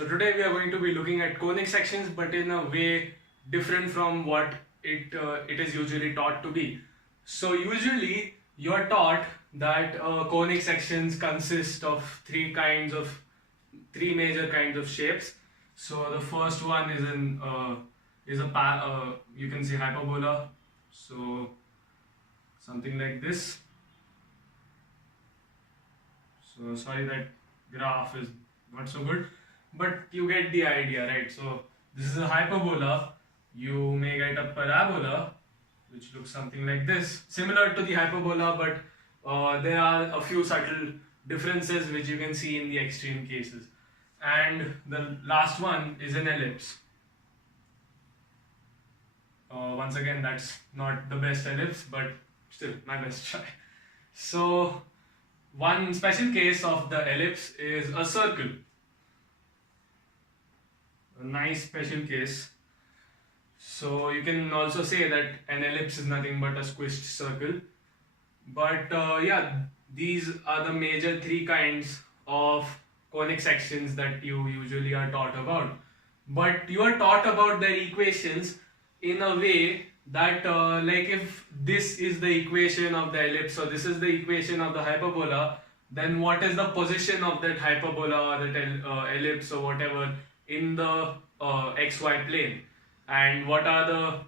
So today we are going to be looking at conic sections, but in a way different from what it is usually taught to be. So usually you are taught that conic sections consist of three major kinds of shapes. So the first one is you can say hyperbola. So something like this. So sorry that graph is not so good, but you get the idea, right? So this is a hyperbola. You may get a parabola, which looks something like this, similar to the hyperbola, but there are a few subtle differences which you can see in the extreme cases. And the last one is an ellipse. Once again, that's not the best ellipse, but still my best try. So one special case of the ellipse is a circle. A nice special case. So you can also say that an ellipse is nothing but a squished circle. But yeah, these are the major three kinds of conic sections that you usually are taught about. But you are taught about their equations in a way that like if this is the equation of the ellipse or this is the equation of the hyperbola, then what is the position of that hyperbola or that ellipse or whatever in the xy plane, and what are the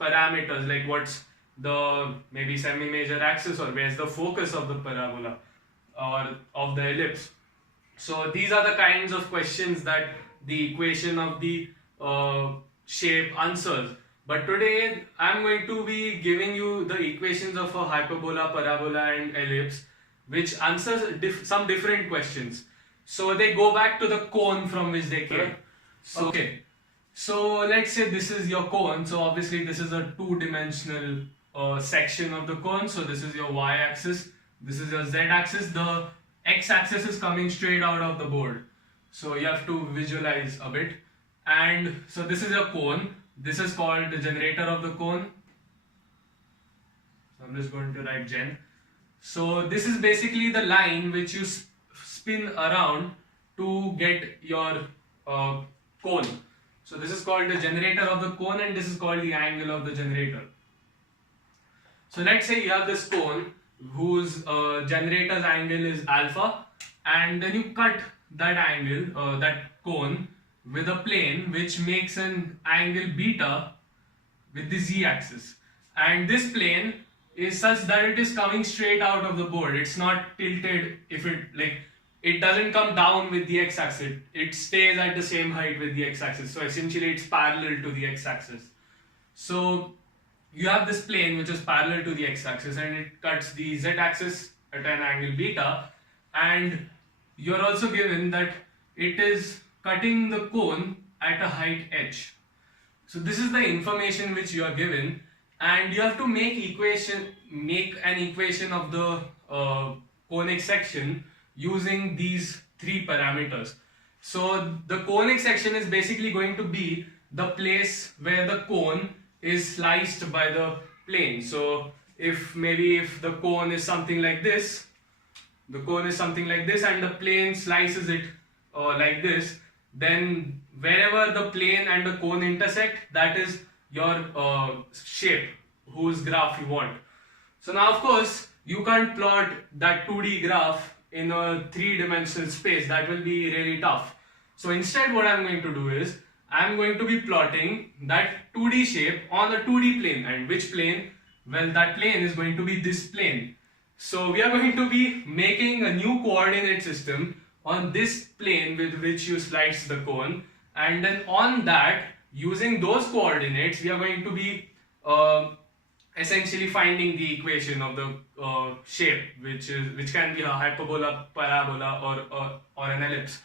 parameters, like what's the maybe semi-major axis or where's the focus of the parabola or of the ellipse. So these are the kinds of questions that the equation of the shape answers. But today I'm going to be giving you the equations of a hyperbola, parabola and ellipse, which answers some different questions. So they go back to the cone from which they came. So, okay, so let's say this is your cone. So obviously this is a two-dimensional section of the cone. So this is your y-axis, this is your z-axis. The x-axis is coming straight out of the board. So you have to visualize a bit. And so this is your cone. This is called the generator of the cone. So I'm just going to write gen. So this is basically the line which you spin around to get your cone. So this is called the generator of the cone, and this is called the angle of the generator. So let's say you have this cone whose generator's angle is alpha, and then you cut that angle, that cone, with a plane which makes an angle beta with the z-axis. And this plane is such that it is coming straight out of the board. It's not tilted. If it doesn't come down with the x-axis, it stays at the same height with the x-axis. So essentially it's parallel to the x-axis. So you have this plane which is parallel to the x-axis, and it cuts the z-axis at an angle beta, and you're also given that it is cutting the cone at a height h. So this is the information which you are given, and you have to make an equation of the conic section using these three parameters. So the conic section is basically going to be the place where the cone is sliced by the plane. So if the cone is something like this, and the plane slices it like this, then wherever the plane and the cone intersect, that is your shape whose graph you want. So now of course you can't plot that 2D graph in a three-dimensional space. That will be really tough. So instead what I'm going to do is I'm going to be plotting that 2D shape on a 2D plane. And which plane? Well, that plane is going to be this plane. So we are going to be making a new coordinate system on this plane with which you slice the cone, and then on that, using those coordinates, we are going to be essentially finding the equation of the shape, which can be a hyperbola, parabola, or an ellipse.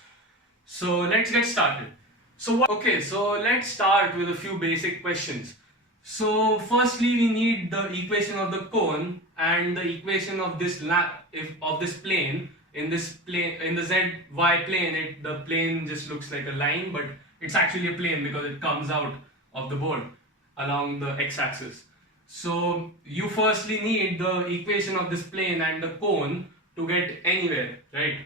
So let's get started. So let's start with a few basic questions. So firstly, we need the equation of the cone and the equation of this plane. In the zy plane, the plane just looks like a line, but it's actually a plane because it comes out of the board along the x-axis. So you firstly need the equation of this plane and the cone to get anywhere, right?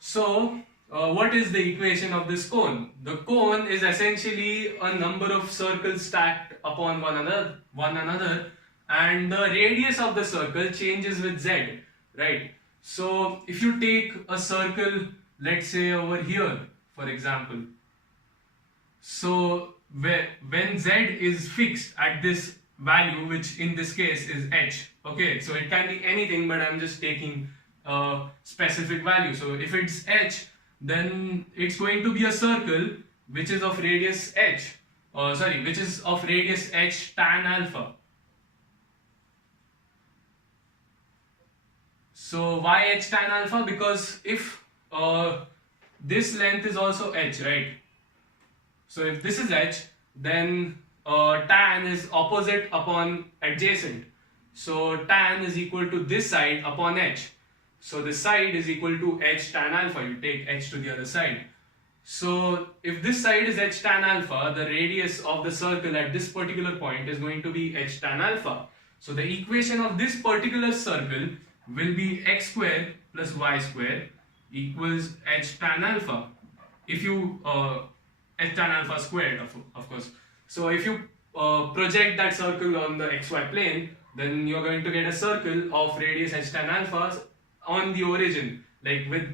So what is the equation of this cone? The cone is essentially a number of circles stacked upon one another, and the radius of the circle changes with z, right? So if you take a circle, let's say over here, for example, so when z is fixed at this value, which in this case is h, okay, so it can be anything, but I'm just taking a specific value. So if it's h, then it's going to be a circle which is of radius h, which is of radius h tan alpha. So why h tan alpha? Because if this length is also h, right? So if this is h, then tan is opposite upon adjacent. So tan is equal to this side upon h. So this side is equal to h tan alpha. You take h to the other side. So if this side is h tan alpha, the radius of the circle at this particular point is going to be h tan alpha. So the equation of this particular circle will be x square plus y square equals h tan alpha. If you h tan alpha squared, of course. So if you project that circle on the xy plane, then you're going to get a circle of radius h tan alpha on the origin, like with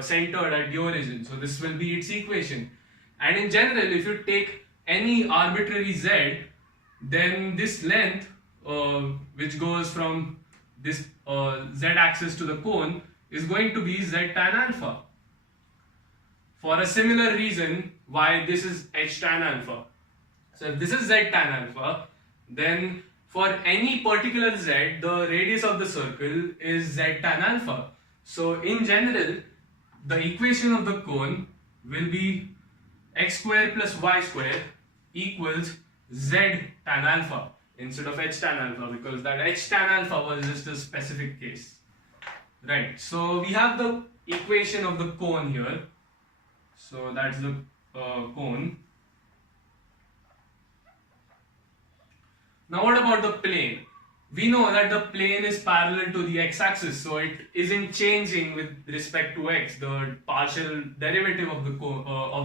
centered at the origin. So this will be its equation. And in general, if you take any arbitrary z, then this length which goes from this z axis to the cone is going to be z tan alpha. For a similar reason, why this is h tan alpha. So if this is z tan alpha, then for any particular z, the radius of the circle is z tan alpha. So in general, the equation of the cone will be x square plus y square equals z tan alpha instead of h tan alpha, because that h tan alpha was just a specific case. Right, so we have the equation of the cone here. So that's the cone. Now what about the plane? We know that the plane is parallel to the x-axis, so it isn't changing with respect to x. The partial derivative of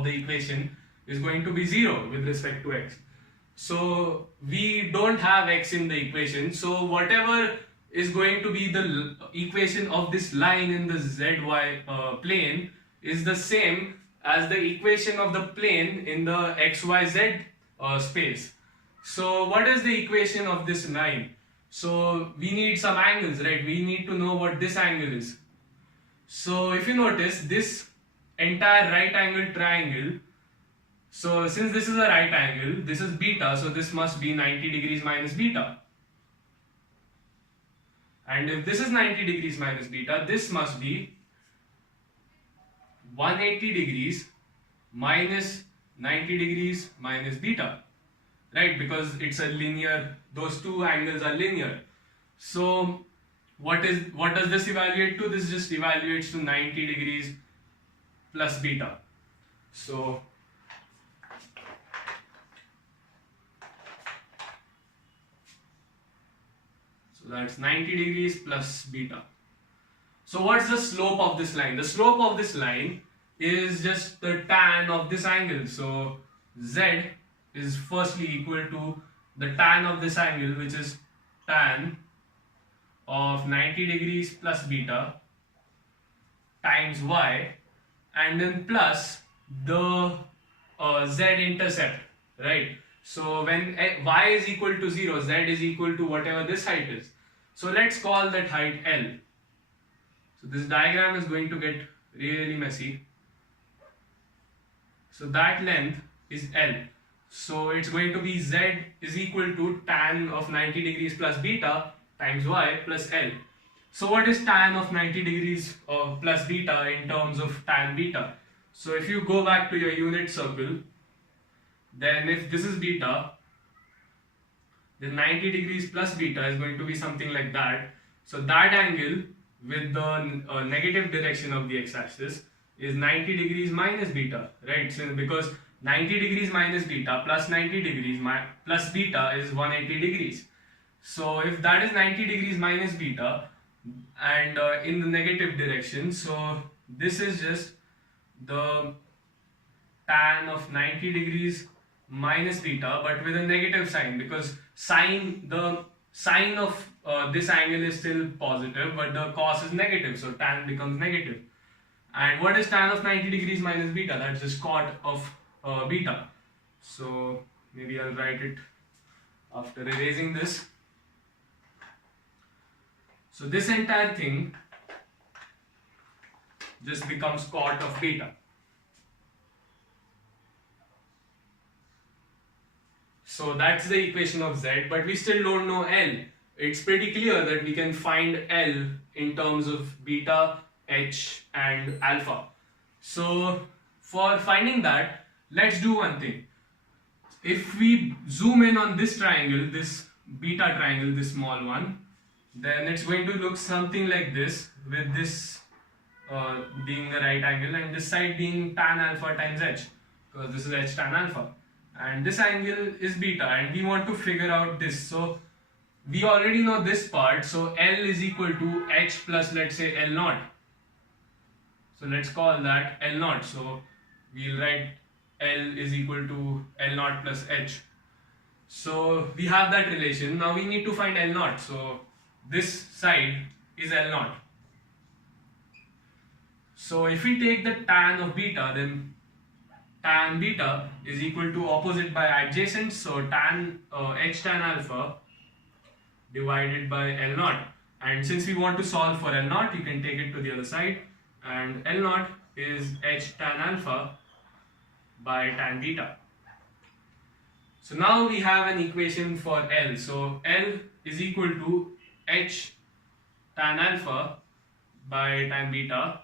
the equation is going to be 0 with respect to x. So we don't have x in the equation, so whatever is going to be the equation of this line in the zy plane is the same as the equation of the plane in the xyz space. So what is the equation of this line? So we need some angles, right? We need to know what this angle is. So if you notice, this entire right angle triangle, so since this is a right angle, this is beta, so this must be 90 degrees minus beta. And if this is 90 degrees minus beta, this must be 180 degrees minus 90 degrees minus beta, right? Because it's a linear, those two angles are linear. So what does this evaluate to? This just evaluates to 90 degrees plus beta. So that's 90 degrees plus beta. So what's the slope of this line? The slope of this line is just the tan of this angle. So z is firstly equal to the tan of this angle, which is tan of 90 degrees plus beta times y, and then plus the z-intercept, right? So when y is equal to 0, z is equal to whatever this height is. So let's call that height L. So this diagram is going to get really messy. So that length is L. So it's going to be z is equal to tan of 90 degrees plus beta times y plus L. So what is tan of 90 degrees plus beta in terms of tan beta? So if you go back to your unit circle, then if this is beta, then 90 degrees plus beta is going to be something like that. So that angle with the negative direction of the x-axis is 90 degrees minus beta, right? So because 90 degrees minus beta plus 90 degrees plus beta is 180 degrees. So if that is 90 degrees minus beta and in the negative direction, so this is just the tan of 90 degrees minus beta, but with a negative sign, because the sine of this angle is still positive, but the cos is negative, so tan becomes negative. And what is tan of 90 degrees minus beta? That's just cot of beta. So maybe I'll write it after erasing this. So this entire thing just becomes cot of beta. So that's the equation of z, but we still don't know L. It's pretty clear that we can find L in terms of beta, h and alpha. So for finding that, let's do one thing. If we zoom in on this triangle, this beta triangle, this small one, then it's going to look something like this, with this being the right angle and this side being tan alpha times h, because this is h tan alpha, and this angle is beta, and we want to figure out this. So we already know this part, so L is equal to h plus, let's say, L naught. So let's call that L naught. So we'll write L is equal to L naught plus h. So we have that relation. Now we need to find L naught. So this side is L naught. So if we take the tan of beta, then tan beta is equal to opposite by adjacent. So tan h tan alpha divided by L naught. And since we want to solve for L naught, you can take it to the other side. And L naught is h tan alpha by tan beta. So now we have an equation for L. So L is equal to h tan alpha by tan beta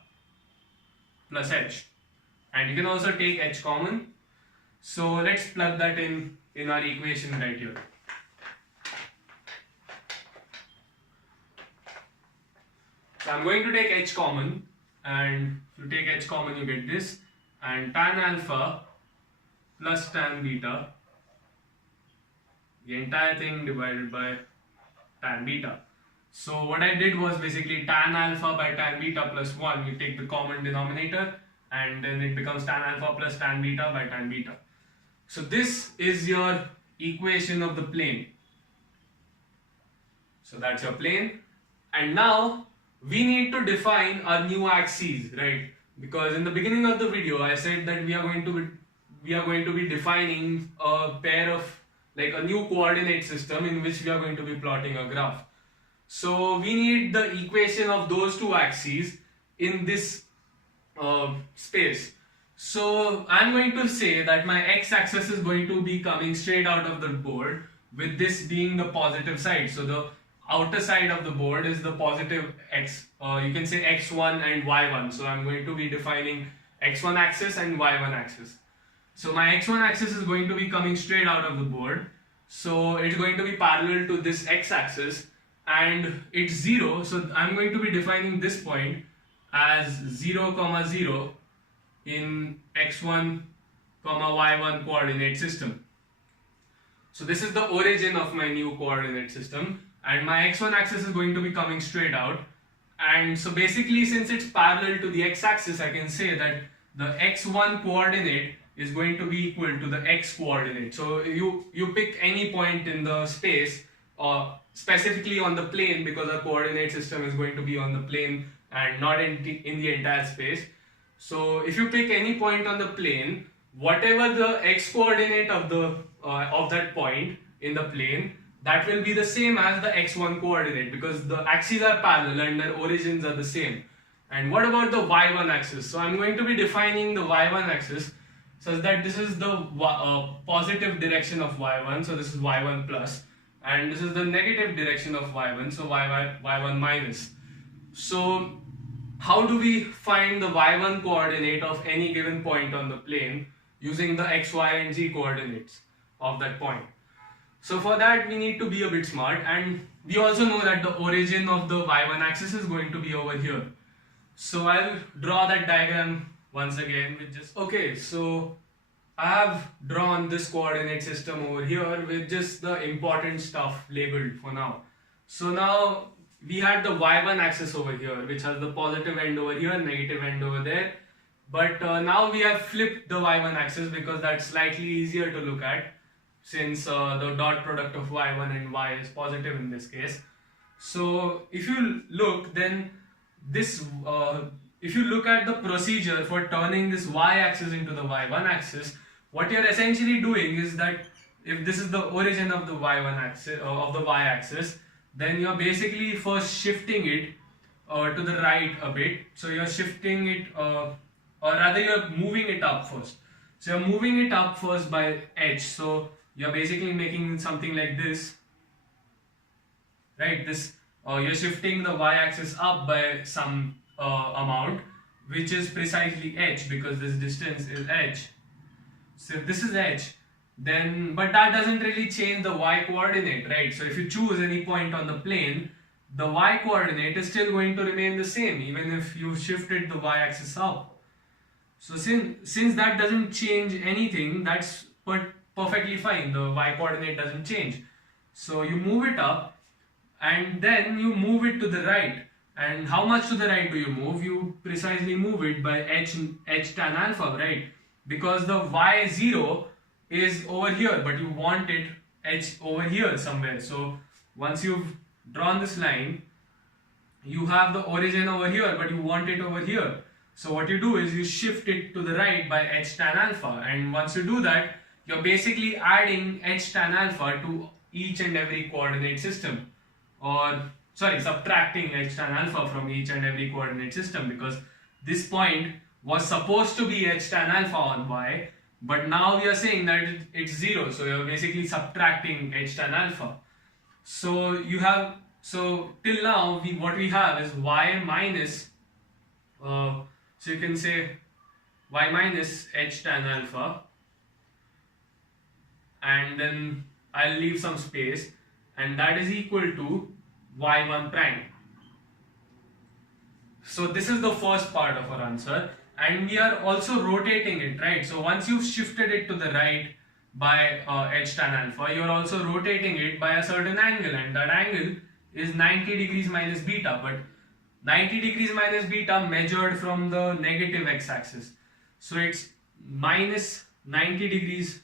plus h. And you can also take h common. So let's plug that in our equation right here. So I'm going to take h common, and if you take h common you get this, and tan alpha plus tan beta, the entire thing divided by tan beta. So what I did was basically tan alpha by tan beta plus 1, you take the common denominator, and then it becomes tan alpha plus tan beta by tan beta. So this is your equation of the plane. So that's your plane. And now we need to define our new axes, right? Because in the beginning of the video I said that we are going to be defining a pair of, like, a new coordinate system in which we are going to be plotting a graph. So we need the equation of those two axes in this space. So I'm going to say that my x-axis is going to be coming straight out of the board, with this being the positive side. So the outer side of the board is the positive x, you can say x1 and y1. So I'm going to be defining x1 axis and y1 axis. So my x1 axis is going to be coming straight out of the board. So it's going to be parallel to this x-axis, and it's 0. So I'm going to be defining this point as 0, 0 in x1, y1 coordinate system. So this is the origin of my new coordinate system, and my x1 axis is going to be coming straight out. And so basically, since it's parallel to the x-axis, I can say that the x1 coordinate is going to be equal to the x coordinate. So you pick any point in the space, or specifically on the plane, because our coordinate system is going to be on the plane and not in the entire space. So if you pick any point on the plane, whatever the x coordinate of that point in the plane, that will be the same as the x1 coordinate, because the axes are parallel and their origins are the same. And what about the y1 axis? So I'm going to be defining the y1 axis such that this is the positive direction of y1, so this is y1 plus, and this is the negative direction of y1, so y1 minus. So how do we find the y1 coordinate of any given point on the plane using the x, y and z coordinates of that point? So for that we need to be a bit smart, and we also know that the origin of the y1 axis is going to be over here. So I'll draw that diagram once again with just, okay, so I have drawn this coordinate system over here with just the important stuff labeled for now. So now we had the y1 axis over here, which has the positive end over here, negative end over there. But now we have flipped the y1 axis because that's slightly easier to look at, since the dot product of y1 and y is positive in this case. So if you look, then this if you look at the procedure for turning this y-axis into the y1 axis, what you're essentially doing is that if this is the origin of the y1 axis of the y-axis, then you're basically first shifting it to the right a bit. So you're shifting it, or rather you're moving it up first. So you're moving it up first by h. So you're basically making something like this, right? This you're shifting the y-axis up by some amount, which is precisely h, because this distance is h. So if this is h, then but that doesn't really change the y coordinate, right? So if you choose any point on the plane, the y coordinate is still going to remain the same even if you shifted the y-axis up. So since that doesn't change anything, that's perfectly fine. The y coordinate doesn't change. So you move it up and then you move it to the right. And how much to the right do you move? You precisely move it by h tan alpha, right? Because the y0 is over here, but you want it h over here somewhere. So once you've drawn this line, you have the origin over here, but you want it over here. So what you do is you shift it to the right by h tan alpha, and once you do that, you're basically adding h tan alpha to each and every coordinate system, or sorry, subtracting h tan alpha from each and every coordinate system, because this point was supposed to be h tan alpha on y, but now we are saying that it's 0, so you're basically subtracting h tan alpha. So you have, so till now what we have is y minus, so you can say y minus h tan alpha, and then I'll leave some space, and that is equal to y1 prime. So this is the first part of our answer, and we are also rotating it, right? So once you've shifted it to the right by h tan alpha, you're also rotating it by a certain angle, and that angle is 90 degrees minus beta, but 90 degrees minus beta measured from the negative x-axis. So it's minus 90 degrees,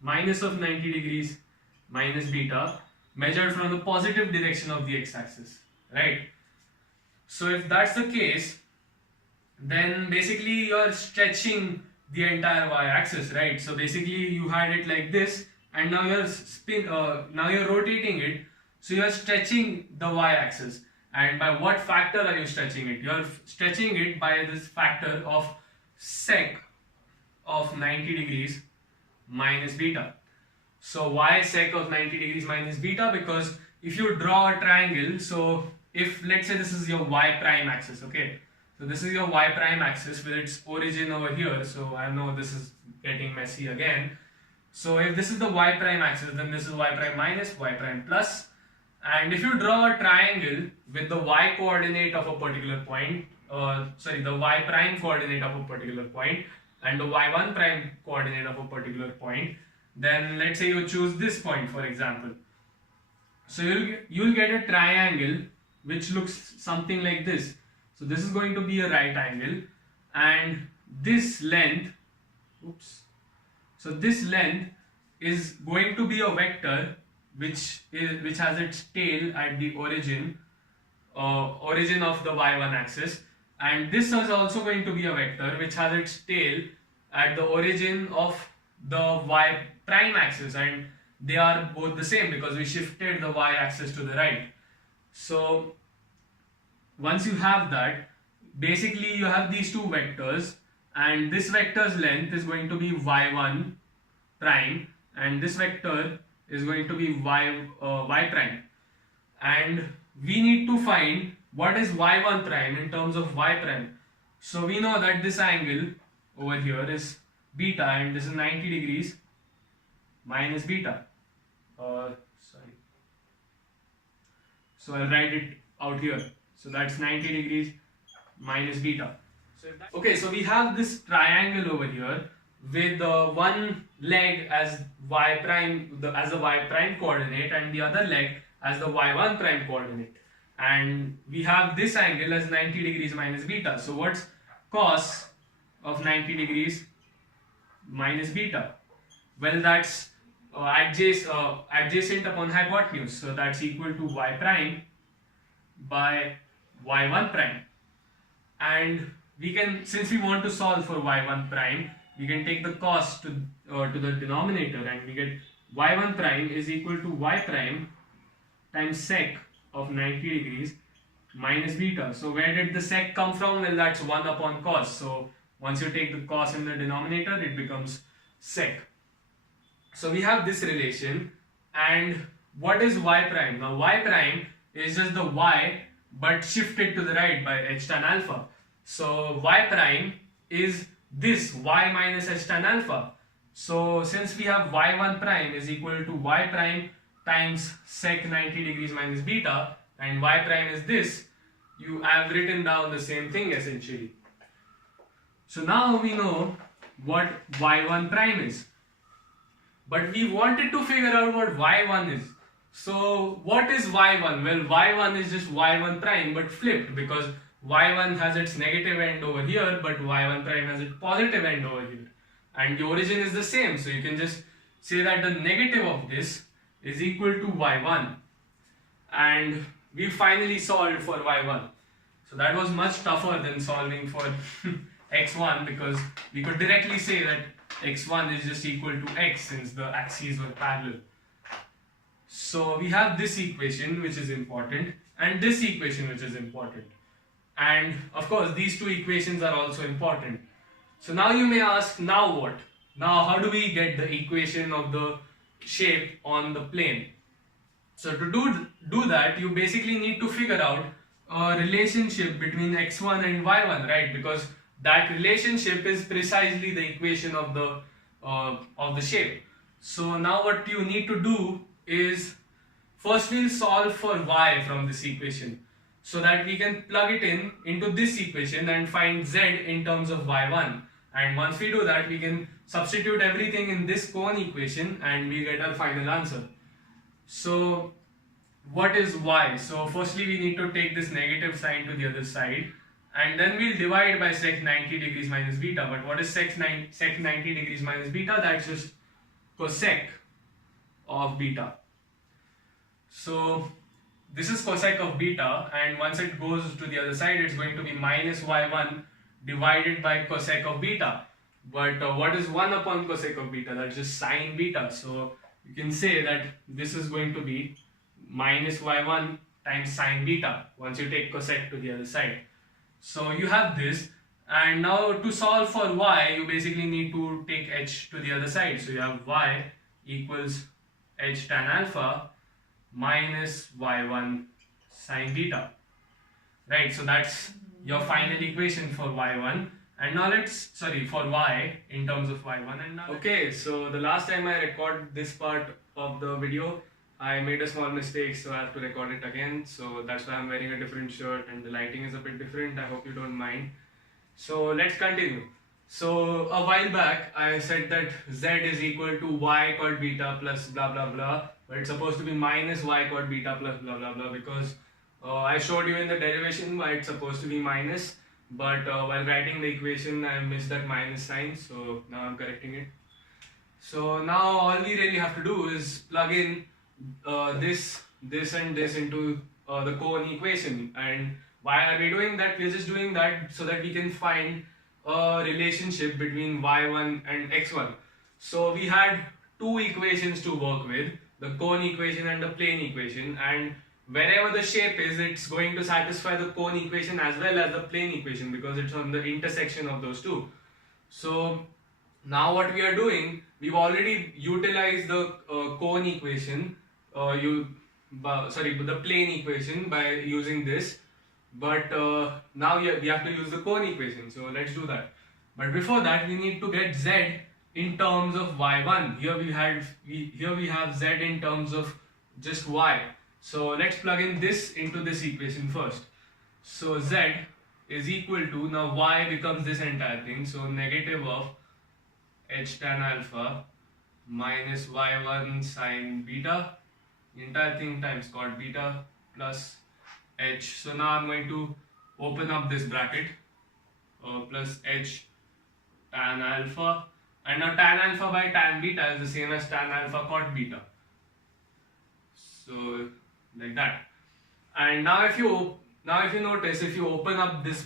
minus of 90 degrees minus beta measured from the positive direction of the x-axis, right? So if that's the case, then basically you're stretching the entire y-axis, right? So basically you had it like this, and now you're rotating it, so you're stretching the y-axis. And by what factor are you stretching it? You're stretching it by this factor of sec of 90 degrees minus beta. So why sec of 90 degrees minus beta? Because if you draw a triangle, so if let's say this is your y prime axis, okay, so this is your y prime axis with its origin over here. So I know this is getting messy again. So if this is the y prime axis, then this is y prime minus, y prime plus. And if you draw a triangle with the y coordinate of a particular point, the y prime coordinate of a particular point and the y1 prime coordinate of a particular point, then let's say you choose this point, for example. So you'll get a triangle which looks something like this. So this is going to be a right angle, and this length, so this length is going to be a vector which has its tail at the origin of the y1 axis, and this is also going to be a vector which has its tail at the origin of the y prime axis, and they are both the same because we shifted the y axis to the right. So once you have that, basically you have these two vectors, and this vector's length is going to be y1 prime, and this vector is going to be y prime, and we need to find what is y1 prime in terms of y prime. So we know that this angle over here is beta, and this is 90 degrees minus beta. So I'll write it out here. So that's 90 degrees minus beta. Okay, so we have this triangle over here with one leg as y prime, as the y prime coordinate, and the other leg as the y1 prime coordinate, and we have this angle as 90 degrees minus beta. So what's cos of 90 degrees minus beta. Well, that's adjacent upon hypotenuse, so that's equal to y prime by y1 prime. And we can, since we want to solve for y1 prime, we can take the cos to the denominator, and we get y1 prime is equal to y prime times sec of 90 degrees minus beta. So where did the sec come from? Well, that's 1 upon cos. So once you take the cos in the denominator, it becomes sec. So we have this relation. And what is y prime? Now y prime is just the y but shifted to the right by h tan alpha. So y prime is this y minus h tan alpha. So since we have y1 prime is equal to y prime times sec 90 degrees minus beta, and y prime is this, you have written down the same thing essentially. So now we know what y1 prime is. But we wanted to figure out what y1 is. So what is y1? Well, y1 is just y1 prime but flipped, because y1 has its negative end over here but y1 prime has its positive end over here. And the origin is the same, so you can just say that the negative of this is equal to y1. And we finally solved for y1. So that was much tougher than solving for x1, because we could directly say that x1 is just equal to x since the axes were parallel. So we have this equation which is important and this equation which is important. And of course these two equations are also important. So now you may ask, now what? Now how do we get the equation of the shape on the plane? So to do that, you basically need to figure out a relationship between x1 and y1, right? Because that relationship is precisely the equation of the shape. So now what you need to do is, first we'll solve for y from this equation, so that we can plug it into this equation and find z in terms of y1. And once we do that, we can substitute everything in this cone equation and we get our final answer. So what is y? So firstly we need to take this negative sign to the other side, and then we'll divide by sec 90 degrees minus beta. But what is sec 90 degrees minus beta? That's just cosec of beta. So this is cosec of beta, and once it goes to the other side, it's going to be minus y1 divided by cosec of beta. But what is 1 upon cosec of beta? That's just sine beta. So you can say that this is going to be minus y1 times sine beta once you take cosec to the other side. So you have this, and now to solve for y, you basically need to take h to the other side. So you have y equals h tan alpha minus y1 sine beta. Right, so that's your final equation for y1. And now for y in terms of y1. And now, okay, so the last time I recorded this part of the video, I made a small mistake, so I have to record it again. So that's why I'm wearing a different shirt and the lighting is a bit different. I hope you don't mind. So let's continue. So a while back I said that z is equal to y cot beta plus blah blah blah, but it's supposed to be minus y cot beta plus blah blah blah, because I showed you in the derivation why it's supposed to be minus, but while writing the equation I missed that minus sign, so now I'm correcting it. So now all we really have to do is plug in this and this into the cone equation. And why are we doing that? We're just doing that so that we can find a relationship between y1 and x1. So we had two equations to work with, the cone equation and the plane equation, and wherever the shape is, it's going to satisfy the cone equation as well as the plane equation, because it's on the intersection of those two. So now what we are doing, we've already utilized the cone equation, the plane equation by using this, but now we have to use the cone equation. So let's do that. But before that, we need to get z in terms of y1. Here we have z in terms of just y. So let's plug in this into this equation first. So z is equal to, now y becomes this entire thing, so negative of h tan alpha minus y1 sine beta, the entire thing times cot beta plus h. So now I'm going to open up this bracket, plus h tan alpha, and now tan alpha by tan beta is the same as tan alpha cot beta. So like that. And now if you notice, if you open up this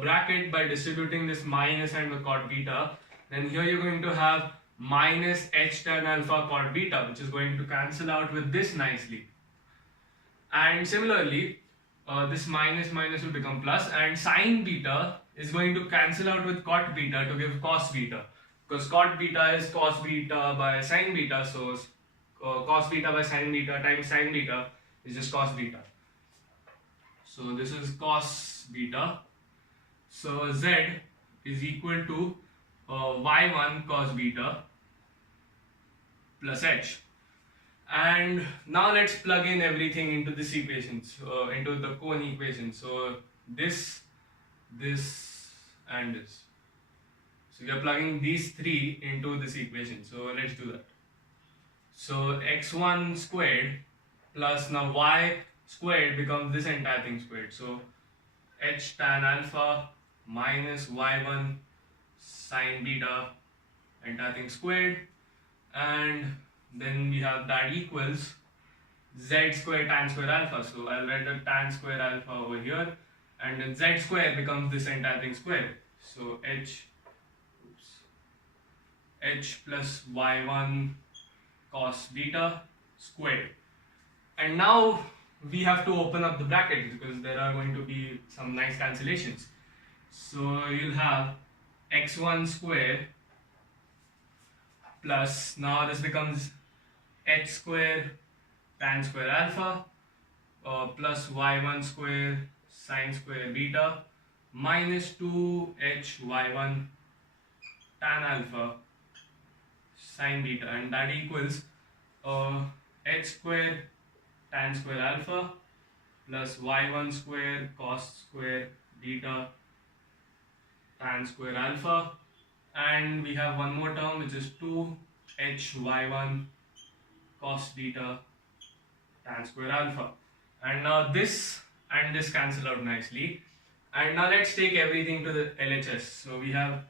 bracket by distributing this minus and the cot beta, then here you're going to have minus h tan alpha cot beta, which is going to cancel out with this nicely. And similarly, this minus will become plus, and sine beta is going to cancel out with cot beta to give cos beta, because cot beta is cos beta by sine beta, so cos beta by sine beta times sine beta is just cos beta. So this is cos beta. So z is equal to y1 cos beta plus h. And now let's plug in everything into this equations, into the cone equation. So this, and this. So we are plugging these three into this equation. So let's do that. So x1 squared plus now y squared becomes this entire thing squared. So h tan alpha minus y1 sine beta entire thing squared, and then we have that equals z square tan square alpha. So I'll write the tan square alpha over here, and then z square becomes this entire thing squared. So h plus y1 cos beta squared. And now we have to open up the brackets because there are going to be some nice cancellations. So you'll have x1 square plus, now this becomes h square tan square alpha plus y1 square sine square beta minus 2h y1 tan alpha sine beta, and that equals h square tan square alpha plus y1 square cos square beta tan square alpha, and we have one more term which is 2h y1 cos beta tan square alpha. And now this and this cancel out nicely. And now let's take everything to the LHS. So we have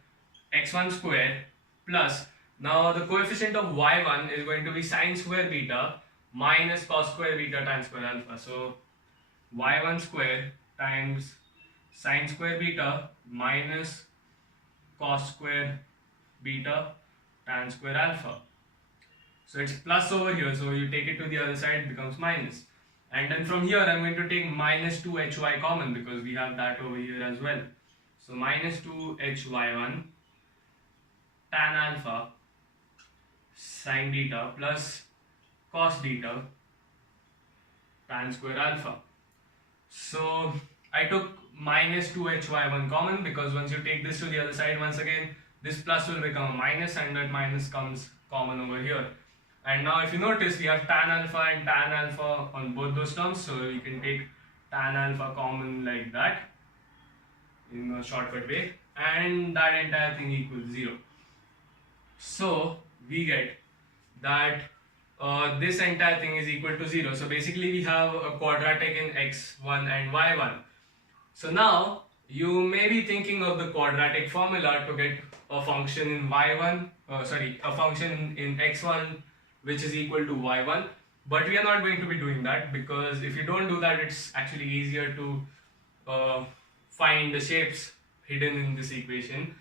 x1 square plus, now the coefficient of y1 is going to be sine square beta minus cos square beta tan square alpha. So y1 square times sine square beta minus cos square beta tan square alpha. So it's plus over here, so you take it to the other side, it becomes minus. And then from here I'm going to take minus 2hy common because we have that over here as well. So minus 2hy1 tan alpha sine beta plus cos beta tan square alpha. So I took minus 2hy1 common because once you take this to the other side, once again this plus will become a minus, and that minus comes common over here. And now if you notice, we have tan alpha and tan alpha on both those terms, so you can take tan alpha common like that in a shortcut way, and that entire thing equals 0. So we get that this entire thing is equal to 0. So basically we have a quadratic in x1 and y1. So now you may be thinking of the quadratic formula to get a function in y1, a function in x1 which is equal to y1, but we are not going to be doing that, because if you don't do that, it's actually easier to find the shapes hidden in this equation.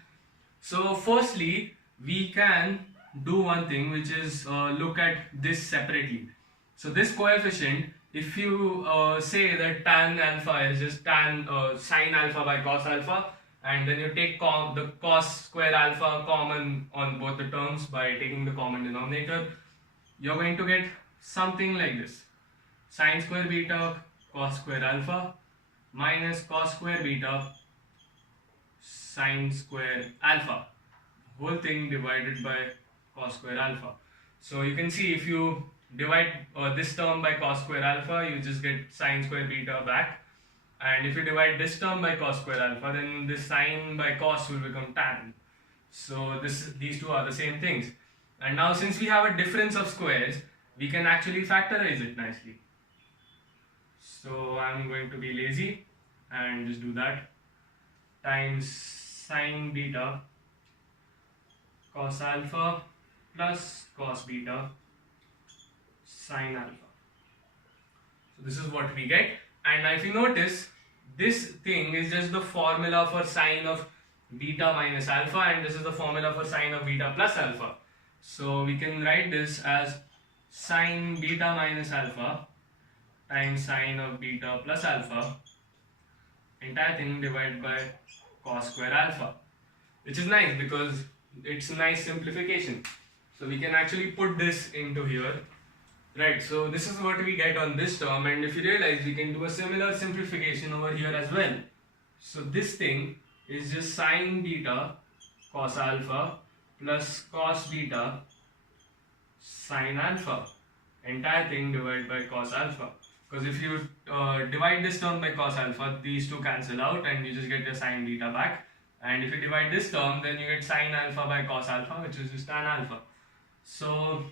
So firstly, we can do one thing, which is look at this separately. So this coefficient, if you say that tan alpha is just tan sine alpha by cos alpha, and then you take the cos square alpha common on both the terms by taking the common denominator, you're going to get something like this: sine square beta cos square alpha minus cos square beta sine square alpha, whole thing divided by cos square alpha. So you can see, if you divide this term by cos square alpha, you just get sine square beta back, and if you divide this term by cos square alpha, then this sine by cos will become tan. So these two are the same things. And now since we have a difference of squares, we can actually factorize it nicely. So I'm going to be lazy and just do that. Times sine beta cos alpha plus cos beta sin alpha. So this is what we get, and if you notice, this thing is just the formula for sine of beta minus alpha, and this is the formula for sine of beta plus alpha. So we can write this as sine beta minus alpha times sine of beta plus alpha, entire thing divided by cos square alpha, which is nice because it's a nice simplification. So we can actually put this into here. Right, so this is what we get on this term, and if you realize, we can do a similar simplification over here as well. So this thing is just sine beta cos alpha plus cos beta sin alpha, entire thing divided by cos alpha. Because if you divide this term by cos alpha, these two cancel out and you just get your sine beta back. And if you divide this term, then you get sine alpha by cos alpha, which is just tan alpha. So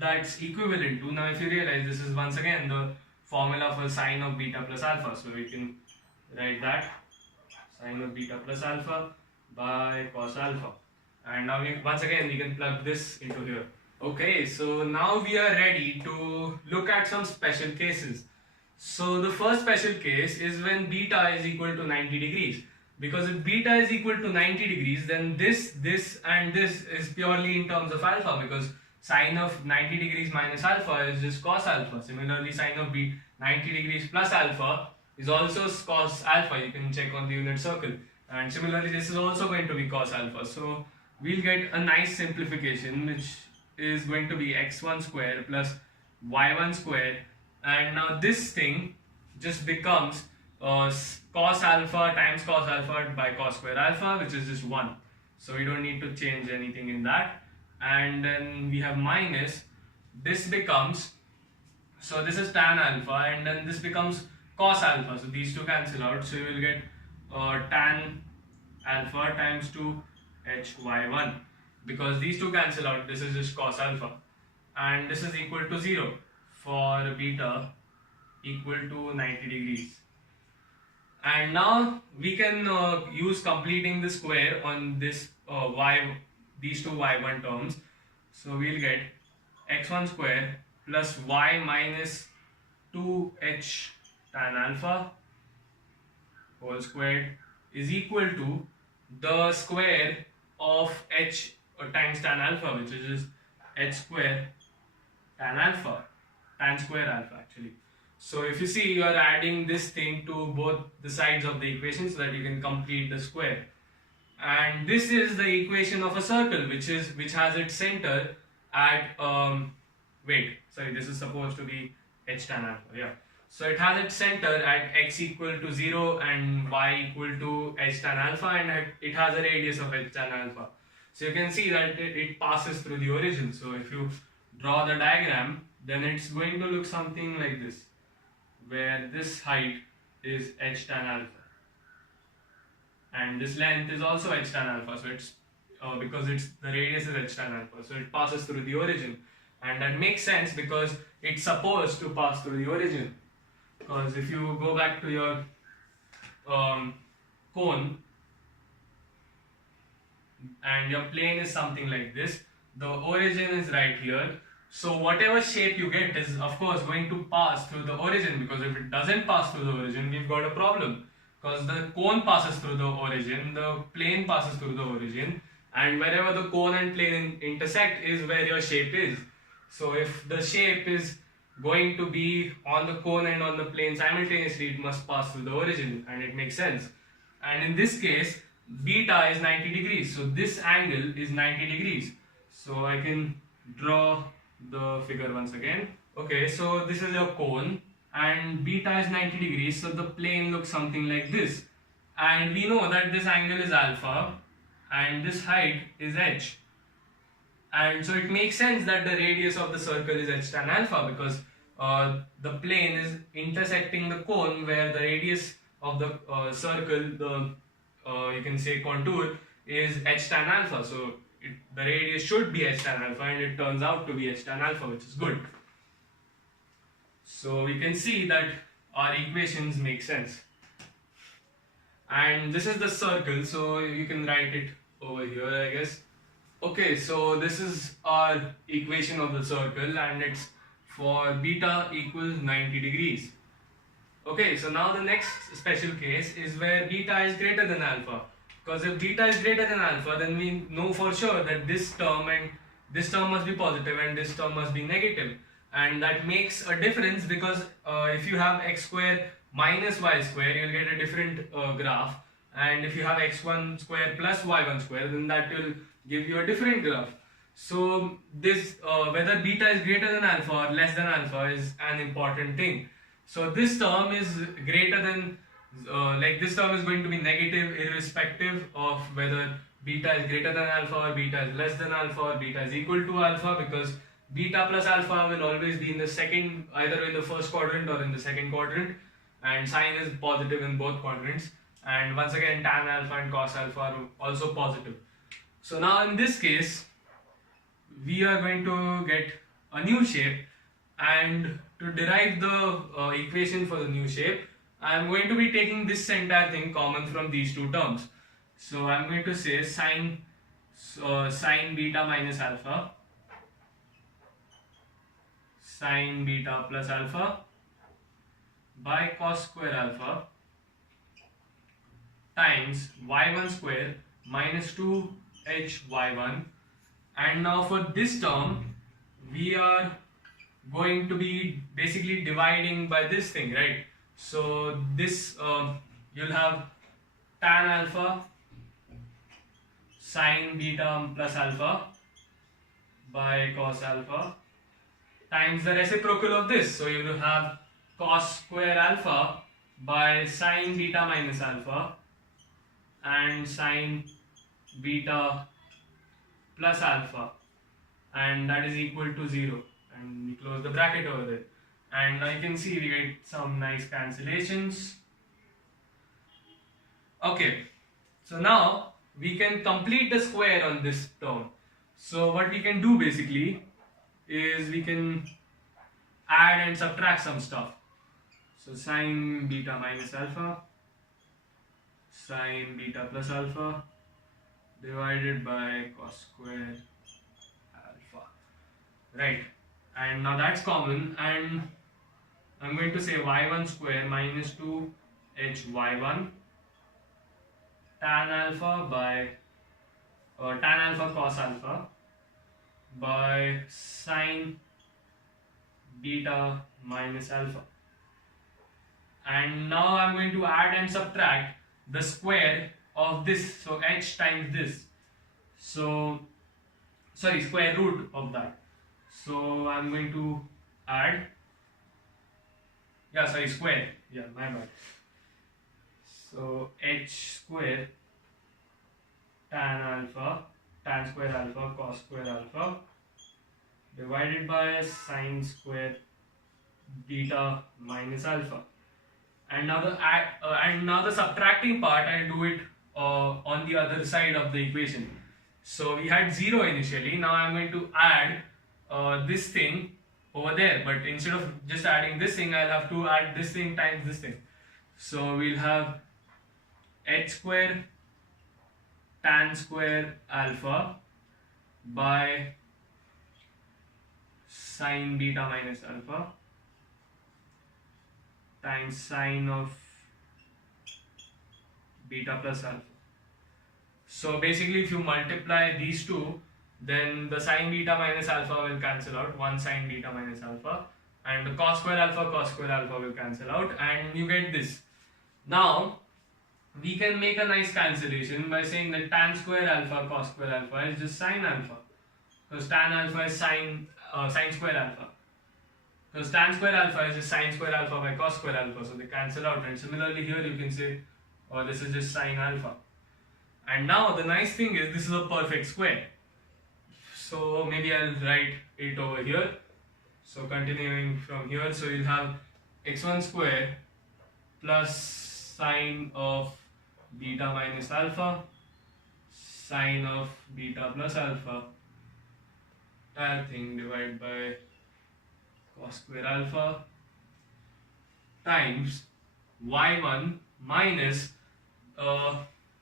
that's equivalent to, now if you realize, this is once again the formula for sine of beta plus alpha. So we can write that sine of beta plus alpha by cos alpha. And now once again we can plug this into here. Okay, so now we are ready to look at some special cases. So the first special case is when beta is equal to 90 degrees. Because if beta is equal to 90 degrees, then this and this is purely in terms of alpha, because sine of 90 degrees minus alpha is just cos alpha. Similarly, sine of 90 degrees plus alpha is also cos alpha. You can check on the unit circle. And similarly, this is also going to be cos alpha. So we'll get a nice simplification, which is going to be x1 square plus y1 square. And now this thing just becomes cos alpha times cos alpha by cos square alpha, which is just 1. So we don't need to change anything in that. And then we have minus, this becomes, so this is tan alpha, and then this becomes cos alpha. So these two cancel out. So you will get tan alpha times 2hy1. Because these two cancel out, this is just cos alpha. And this is equal to 0 for beta equal to 90 degrees. And now we can use completing the square on this these two y1 terms. So we'll get x1 square plus y minus 2h tan alpha whole squared is equal to the square of h times tan alpha, which is just h square tan alpha, tan square alpha actually. So if you see, you are adding this thing to both the sides of the equation so that you can complete the square. And this is the equation of a circle, which has its center at this is supposed to be h tan alpha, yeah. So it has its center at x equal to 0 and y equal to h tan alpha, and it has a radius of h tan alpha. So you can see that it passes through the origin. So if you draw the diagram, then it's going to look something like this, where this height is h tan alpha and this length is also h tan alpha. So it's because the radius is h tan alpha, so it passes through the origin, and that makes sense because it's supposed to pass through the origin. Because if you go back to your cone and your plane is something like this, the origin is right here. So whatever shape you get is of course going to pass through the origin, because if it doesn't pass through the origin, we've got a problem. Because the cone passes through the origin, the plane passes through the origin, and wherever the cone and plane intersect is where your shape is. So if the shape is going to be on the cone and on the plane simultaneously, it must pass through the origin, and it makes sense. And in this case, beta is 90 degrees, so this angle is 90 degrees. So I can draw the figure once again. Okay, so this is your cone and beta is 90 degrees, so the plane looks something like this. And we know that this angle is alpha and this height is h. And so it makes sense that the radius of the circle is h tan alpha, because the plane is intersecting the cone where the radius of the circle, the you can say contour, is h tan alpha. So the radius should be h tan alpha, and it turns out to be h tan alpha, which is good. So we can see that our equations make sense. And this is the circle, so you can write it over here, I guess. Okay, so this is our equation of the circle and it's for beta equals 90 degrees. Okay, so now the next special case is where beta is greater than alpha. Because if beta is greater than alpha, then we know for sure that this term and this term must be positive and this term must be negative. And that makes a difference because if you have x square minus y square, you'll get a different graph. And if you have x1 square plus y1 square, then that will give you a different graph. So this whether beta is greater than alpha or less than alpha is an important thing. So this term is greater than, like this term is going to be negative irrespective of whether beta is greater than alpha or beta is less than alpha or beta is equal to alpha, because beta plus alpha will always be in the second, either in the first quadrant or in the second quadrant, and sign is positive in both quadrants. And once again, tan alpha and cos alpha are also positive. So now in this case, we are going to get a new shape, and to derive the equation for the new shape, I am going to be taking this entire thing common from these two terms. So I am going to say sine beta minus alpha, sine beta plus alpha by cos square alpha times y1 square minus 2hy1. And now for this term, we are going to be basically dividing by this thing, right? So this you'll have tan alpha sine beta plus alpha by cos alpha times the reciprocal of this. So you will have cos square alpha by sine beta minus alpha and sine beta plus alpha, and that is equal to 0, and we close the bracket over there, and now you can see we get some nice cancellations. Okay, so now we can complete the square on this term. So what we can do basically is we can add and subtract some stuff. So sine beta minus alpha, sine beta plus alpha divided by cos square alpha, right? And now that's common, and I'm going to say y1 square minus 2hy1 tan alpha by tan alpha cos alpha by sine beta minus alpha. And now I'm going to add and subtract the square of this, so h times this, so sorry, square root of that. So I'm going to add, square, my bad. So h square tan square alpha cos square alpha divided by sine square beta minus alpha. And now the subtracting part, I'll do it on the other side of the equation. So we had 0 initially. Now I'm going to add this thing over there, but instead of just adding this thing, I'll have to add this thing times this thing. So we'll have h square tan square alpha by sine beta minus alpha times sine of beta plus alpha. So basically if you multiply these two, then the sine beta minus alpha will cancel out, 1 sine beta minus alpha, and the cos square alpha will cancel out, and you get this. Now we can make a nice cancellation by saying that tan square alpha cos square alpha is just sine alpha, because tan alpha is sine square alpha, because tan square alpha is just sine square alpha by cos square alpha, so they cancel out. And similarly here you can say, oh, this is just sine alpha. And now the nice thing is this is a perfect square. So maybe I'll write it over here. So continuing from here, so you'll have x1 square plus sine of beta minus alpha, sine of beta plus alpha, entire thing divided by cos square alpha times y1 minus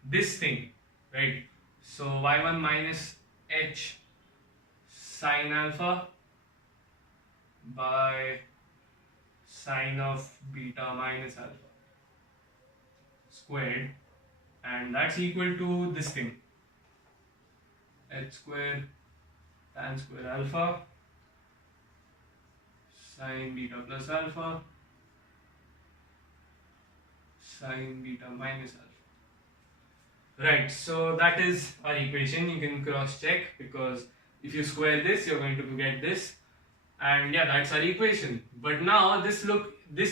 this thing, right? So y1 minus h sine alpha by sine of beta minus alpha squared, and that's equal to this thing, h square tan square alpha sine beta plus alpha sine beta minus alpha. Right, so that is our equation. You can cross check, because if you square this, you're going to get this, and yeah, that's our equation. But now this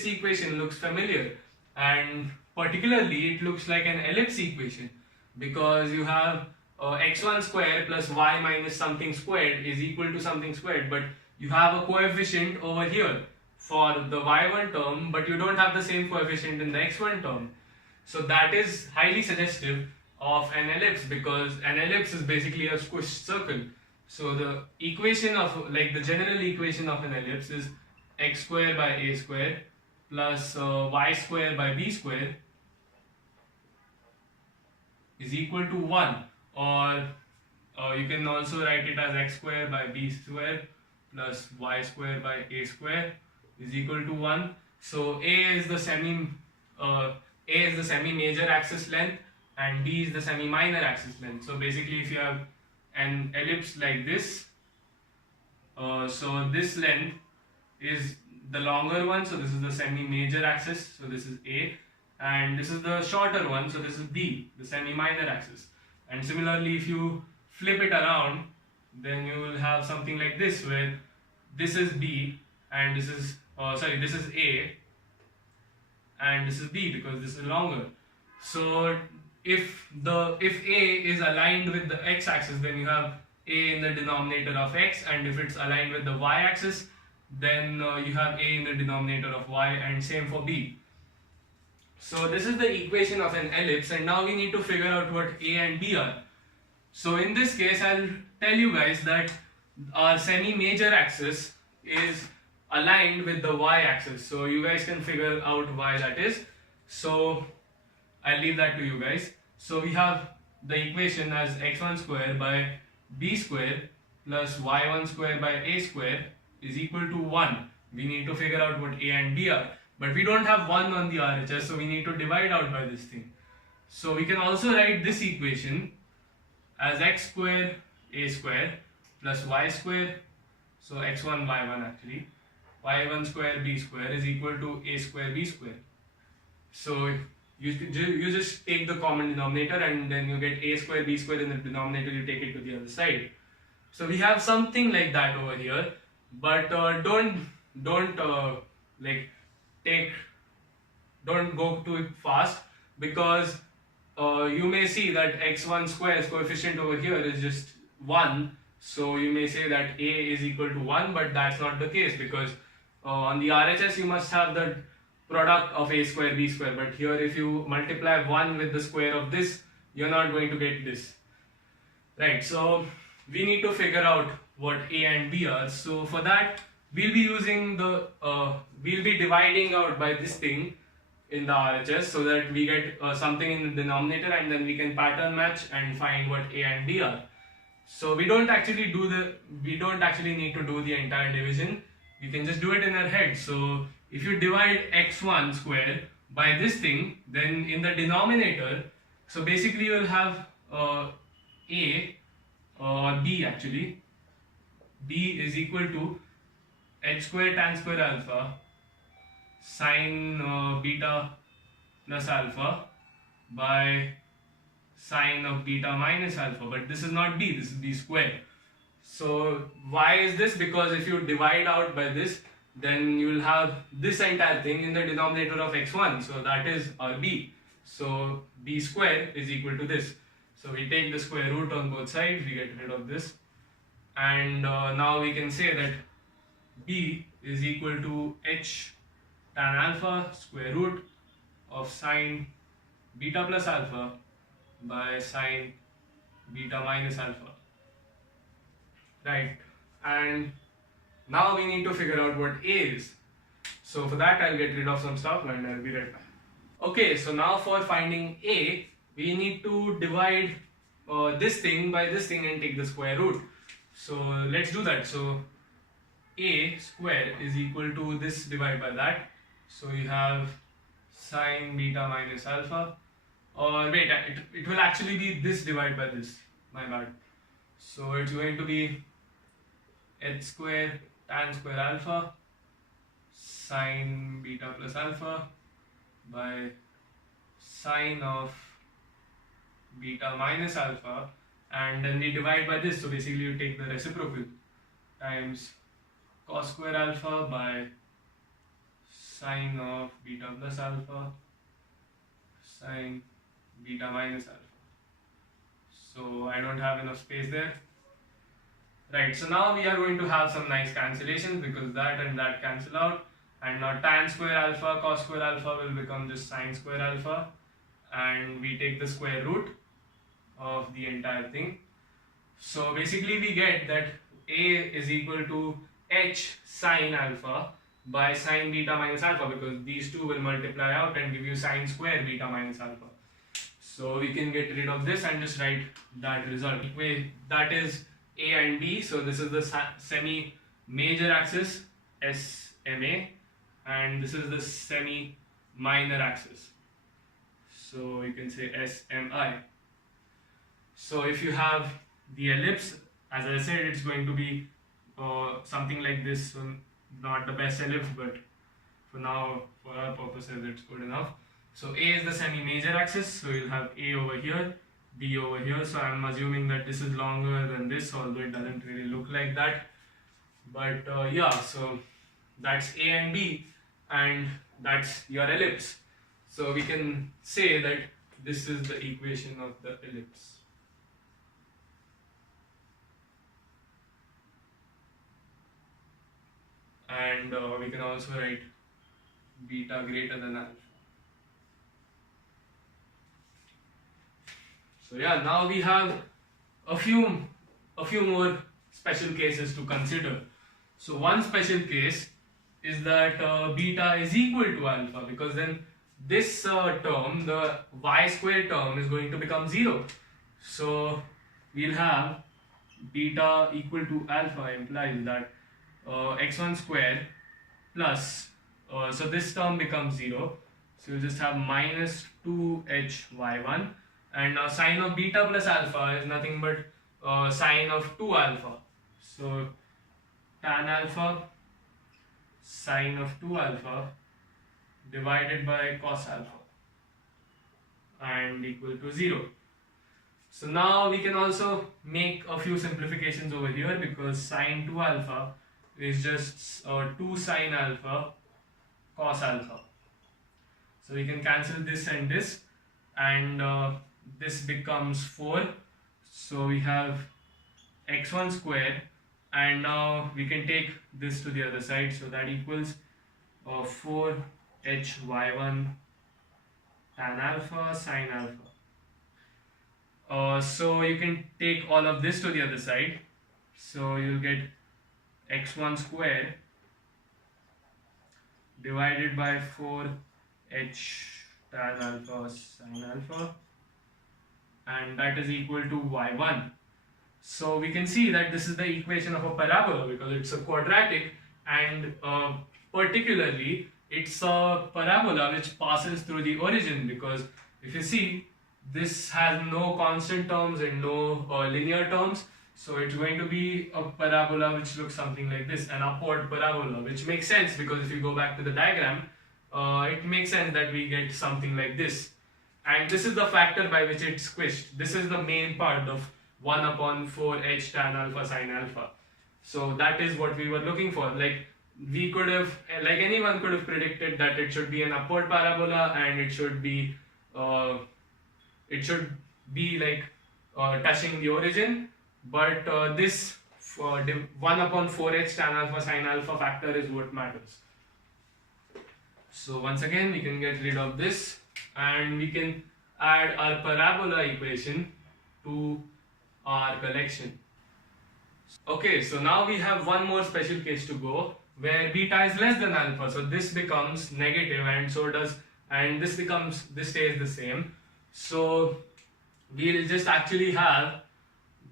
equation looks familiar, and particularly it looks like an ellipse equation, because you have x1 square plus y minus something squared is equal to something squared, but you have a coefficient over here for the y1 term, but you don't have the same coefficient in the x1 term. So that is highly suggestive of an ellipse, because an ellipse is basically a squished circle. So the equation of, like, the general equation of an ellipse is x square by a square plus y square by b square is equal to 1, or you can also write it as x square by b square plus y square by a square is equal to 1. So a is the semi-major axis length and b is the semi-minor axis length. So basically, if you have an ellipse like this, so this length is the longer one, so this is the semi-major axis, so this is a, and this is the shorter one, so this is b, the semi-minor axis. And similarly, if you flip it around, then you will have something like this, where this is b and this is this is a and this is b, because this is longer. So if a is aligned with the x-axis, then you have a in the denominator of x, and if it's aligned with the y-axis, then you have a in the denominator of y, and same for b. So this is the equation of an ellipse, and now we need to figure out what a and b are. So in this case, I'll tell you guys that our semi-major axis is aligned with the y-axis, so you guys can figure out why that is. So I'll leave that to you guys. So we have the equation as x1 square by b square plus y1 square by a square is equal to 1. We need to figure out what a and b are, but we don't have 1 on the RHS, so we need to divide out by this thing. So we can also write this equation as x square a square plus y square, so x1 y1 actually, y1 square b square is equal to a square b square. So you just take the common denominator, and then you get a square b square in the denominator, you take it to the other side. So we have something like that over here, but don't go too fast, because you may see that x1 square's coefficient over here is just 1, so you may say that a is equal to 1, but that's not the case, because on the RHS you must have the product of a square b square, but here if you multiply 1 with the square of this, you're not going to get this. Right, so we need to figure out what a and b are. So for that, we'll be using the we'll be dividing out by this thing in the RHS, so that we get something in the denominator, and then we can pattern match and find what a and b are. So we don't actually need to do the entire division. You can just do it in our head. So if you divide x1 square by this thing, then in the denominator, so basically you will have a or b actually, b is equal to h square tan square alpha sine beta plus alpha by sine of beta minus alpha, but this is not b, this is b square. So why is this? Because if you divide out by this, then you will have this entire thing in the denominator of x1, so that is our b. So b square is equal to this. So we take the square root on both sides, we get rid of this, and now we can say that b is equal to h tan alpha square root of sine beta plus alpha by sine beta minus alpha. Right, and now we need to figure out what a is. So for that, I'll get rid of some stuff and I'll be right back. Okay, so now for finding a, we need to divide this thing by this thing and take the square root. So let's do that. So a square is equal to this divided by that. So you have sine beta minus alpha, or wait, it will actually be this divided by this, my bad. So it's going to be h square tan square alpha sine beta plus alpha by sine of beta minus alpha, and then we divide by this. So basically you take the reciprocal times cos square alpha by sine of beta plus alpha sine beta minus alpha. So I don't have enough space there. Right, so now we are going to have some nice cancellations because that and that cancel out, and now tan square alpha cos square alpha will become just sine square alpha, and we take the square root of the entire thing. So basically we get that a is equal to h sine alpha by sine beta minus alpha, because these two will multiply out and give you sine square beta minus alpha. So we can get rid of this and just write that result. That is a and b. So this is the semi major axis SMA, and this is the semi minor axis. So you can say SMI. So if you have the ellipse, as I said, it's going to be something like this. So not the best ellipse, but for now, for our purposes, it's good enough. So A is the semi-major axis, so you'll have A over here, B over here. So I'm assuming that this is longer than this, although it doesn't really look like that. But yeah, so that's A and B, and that's your ellipse. So we can say that this is the equation of the ellipse. And we can also write beta greater than alpha. So yeah, now we have a few more special cases to consider. So one special case is that beta is equal to alpha, because then this term, the y square term, is going to become 0. So we'll have beta equal to alpha implies that x1 square plus, so this term becomes 0. So you just have minus 2hy1, and now sine of beta plus alpha is nothing but sine of 2 alpha. So tan alpha sine of 2 alpha divided by cos alpha and equal to 0. So now we can also make a few simplifications over here, because sine 2 alpha is just 2 sine alpha cos alpha. So we can cancel this and this, and this becomes 4. So we have x1 square, and now we can take this to the other side, so that equals 4hy1 tan alpha sine alpha. So you can take all of this to the other side, so you'll get x1 square divided by 4h tan alpha sine alpha, and that is equal to y1. So we can see that this is the equation of a parabola, because it's a quadratic, and particularly it's a parabola which passes through the origin, because if you see, this has no constant terms and no linear terms. So it's going to be a parabola which looks something like this, an upward parabola, which makes sense because if you go back to the diagram, it makes sense that we get something like this. And this is the factor by which it's squished. This is the main part of 1 upon 4h tan alpha sine alpha. So that is what we were looking for. Like we could have, like anyone could have predicted that it should be an upward parabola, and it should be like touching the origin. But this 1 upon 4h tan alpha sine alpha factor is what matters. So once again we can get rid of this, and we can add our parabola equation to our collection. Okay, so now we have one more special case to go, where beta is less than alpha. So this becomes negative, and so does, and this stays the same. So we'll just actually have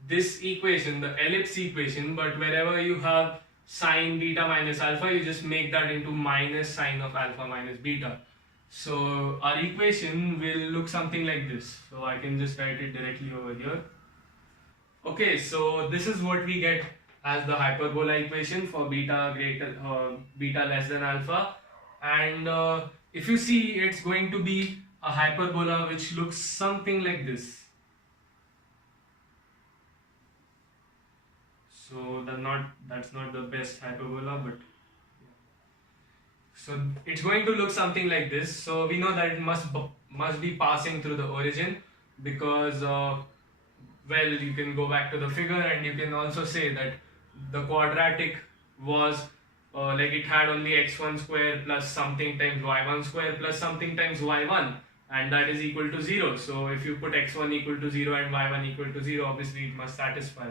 this equation, the ellipse equation, but wherever you have sine beta minus alpha, you just make that into minus sine of alpha minus beta. So our equation will look something like this. So I can just write it directly over here. Okay, so this is what we get as the hyperbola equation for beta less than alpha. And if you see, it's going to be a hyperbola which looks something like this. So that's not the best hyperbola, but so it's going to look something like this. So we know that it must be passing through the origin, because well, you can go back to the figure and you can also say that the quadratic was like it had only x1 square plus something times y1 square plus something times y1, and that is equal to 0. So if you put x1 equal to 0 and y1 equal to 0, obviously it must satisfy.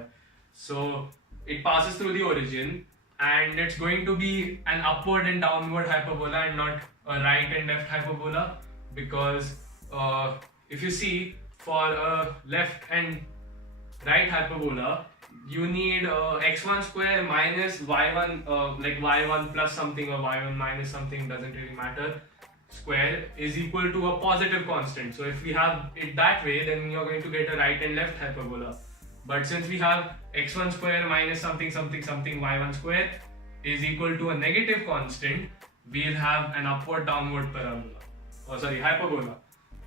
So it passes through the origin, and it's going to be an upward and downward hyperbola and not a right and left hyperbola, because if you see, for a left and right hyperbola, you need x1 square minus y1, like y1 plus something or y1 minus something, doesn't really matter, square is equal to a positive constant. So if we have it that way, then you're going to get a right and left hyperbola. But since we have x1 square minus something something something y1 square is equal to a negative constant, we'll have an upward downward hyperbola.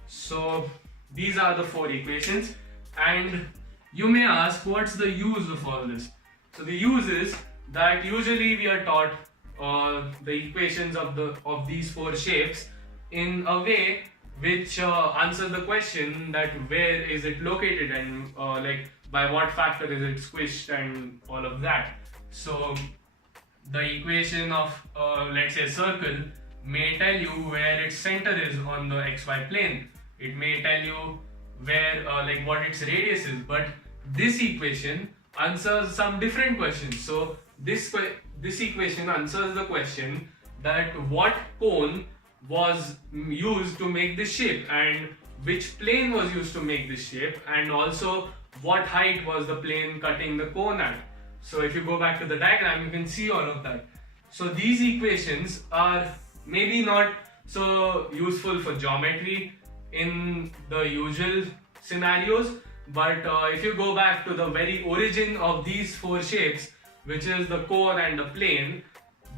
So these are the 4 equations, and you may ask, what's the use of all this? So the use is that usually we are taught the equations of these 4 shapes in a way which answers the question that where is it located, and like by what factor is it squished and all of that. So the equation of let's say a circle may tell you where its center is on the xy plane. It may tell you where like what its radius is, but this equation answers some different questions. So this equation answers the question that what cone was used to make this shape, and which plane was used to make this shape, and also what height was the plane cutting the cone at. So if you go back to the diagram, you can see all of that. So these equations are maybe not so useful for geometry in the usual scenarios, but if you go back to the very origin of these 4 shapes, which is the core and the plane,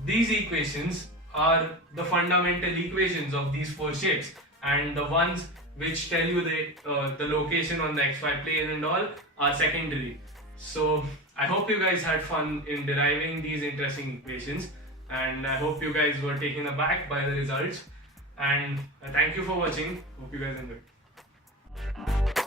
these equations are the fundamental equations of these 4 shapes, and the ones which tell you the location on the xy plane and all are secondary. So I hope you guys had fun in deriving these interesting equations, and I hope you guys were taken aback by the results, and thank you for watching. Hope you guys enjoyed.